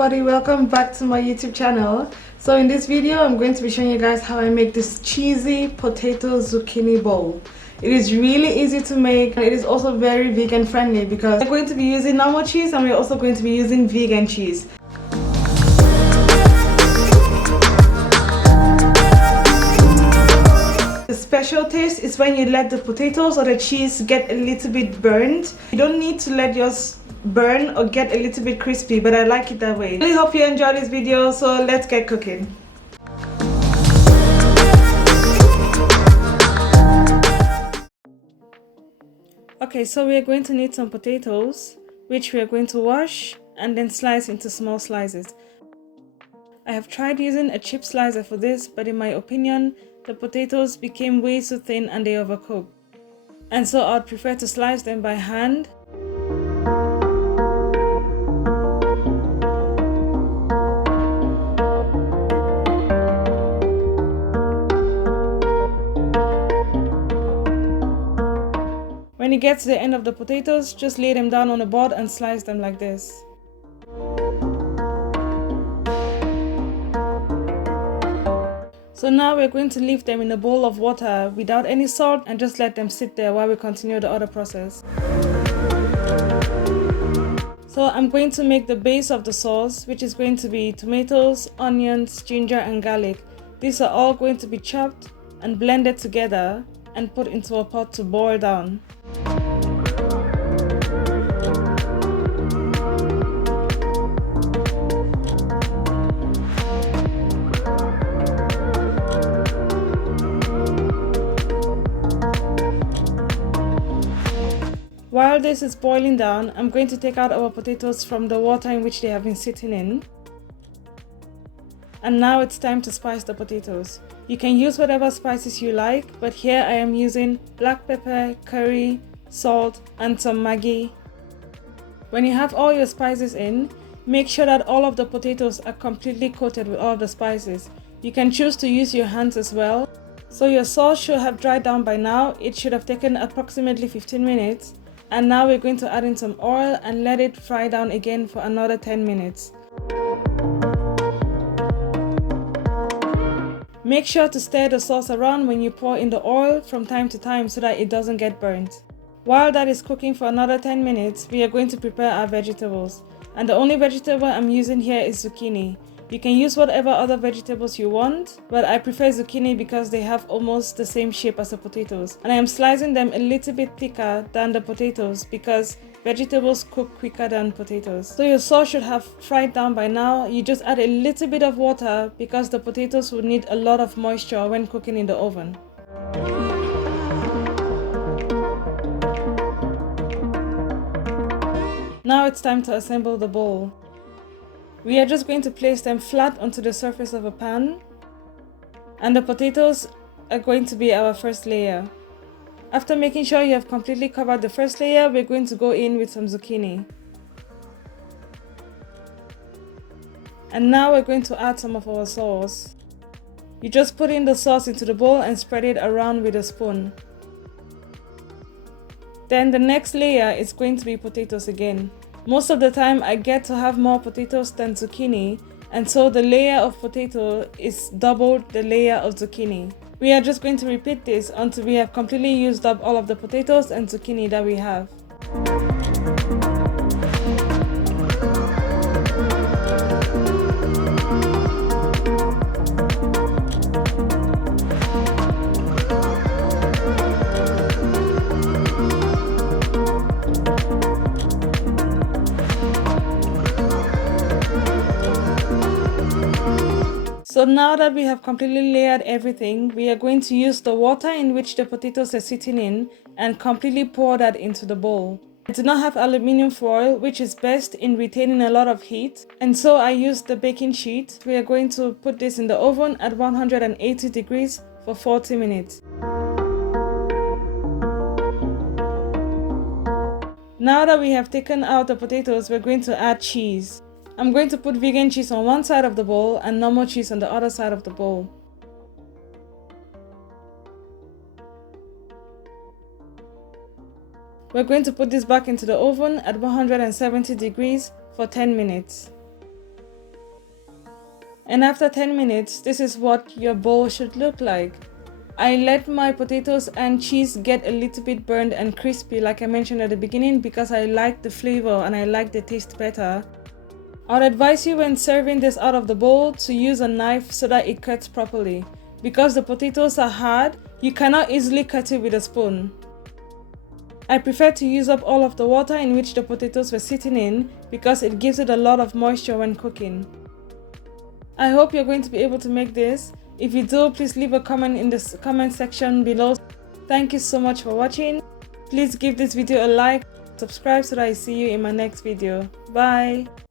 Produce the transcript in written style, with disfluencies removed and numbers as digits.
everybody, welcome back to my YouTube channel. So in this video I'm going to be showing you guys how I make this cheesy potato zucchini bowl. It is really easy to make and it is also very vegan friendly because we're going to be using normal cheese and we're also going to be using vegan cheese. The special taste is when you let the potatoes or the cheese get a little bit burned. You don't need to let yours burn or get a little bit crispy, but I like it that way. I really hope you enjoy this video, so let's get cooking. Okay, so we are going to need some potatoes, which we are going to wash and then slice into small slices. I have tried using a chip slicer for this, but in my opinion, the potatoes became way too thin and they overcooked. And so I'd prefer to slice them by hand. When you get to the end of the potatoes, just lay them down on a board and slice them like this. So now we're going to leave them in a bowl of water without any salt and just let them sit there while we continue the other process. So I'm going to make the base of the sauce, which is going to be tomatoes, onions, ginger and garlic. These are all going to be chopped and blended together and put into a pot to boil down. While this is boiling down, I'm going to take out our potatoes from the water in which they have been sitting in. And now it's time to spice the potatoes. You can use whatever spices you like, but here I am using black pepper, curry, salt and some Maggi. When you have all your spices in, make sure that all of the potatoes are completely coated with all of the spices. You can choose to use your hands as well. So your sauce should have dried down by now. It should have taken approximately 15 minutes. And now we're going to add in some oil and let it fry down again for another 10 minutes. Make sure to stir the sauce around when you pour in the oil from time to time so that it doesn't get burnt. While that is cooking for another 10 minutes, we are going to prepare our vegetables. And the only vegetable I'm using here is zucchini. You can use whatever other vegetables you want, but I prefer zucchini because they have almost the same shape as the potatoes. And I am slicing them a little bit thicker than the potatoes because vegetables cook quicker than potatoes. So your sauce should have fried down by now. You just add a little bit of water because the potatoes will need a lot of moisture when cooking in the oven. Now it's time to assemble the bowl. We are just going to place them flat onto the surface of a pan, and the potatoes are going to be our first layer. After making sure you have completely covered the first layer, we're going to go in with some zucchini. And now we're going to add some of our sauce. You just put in the sauce into the bowl and spread it around with a spoon. Then the next layer is going to be potatoes again. Most of the time I get to have more potatoes than zucchini, and so the layer of potato is double the layer of zucchini. We are just going to repeat this until we have completely used up all of the potatoes and zucchini that we have. So now that we have completely layered everything, we are going to use the water in which the potatoes are sitting in and completely pour that into the bowl. I do not have aluminium foil, which is best in retaining a lot of heat, and so I used the baking sheet. We are going to put this in the oven at 180 degrees for 40 minutes. Now that we have taken out the potatoes, we're going to add cheese. I'm going to put vegan cheese on one side of the bowl and normal cheese on the other side of the bowl. We're going to put this back into the oven at 170 degrees for 10 minutes. And after 10 minutes, this is what your bowl should look like. I let my potatoes and cheese get a little bit burned and crispy like I mentioned at the beginning because I like the flavor and I like the taste better. I'd advise you when serving this out of the bowl to use a knife so that it cuts properly. Because the potatoes are hard, you cannot easily cut it with a spoon. I prefer to use up all of the water in which the potatoes were sitting in because it gives it a lot of moisture when cooking. I hope you're going to be able to make this. If you do, please leave a comment in the comment section below. Thank you so much for watching. Please give this video a like, subscribe so that I see you in my next video. Bye!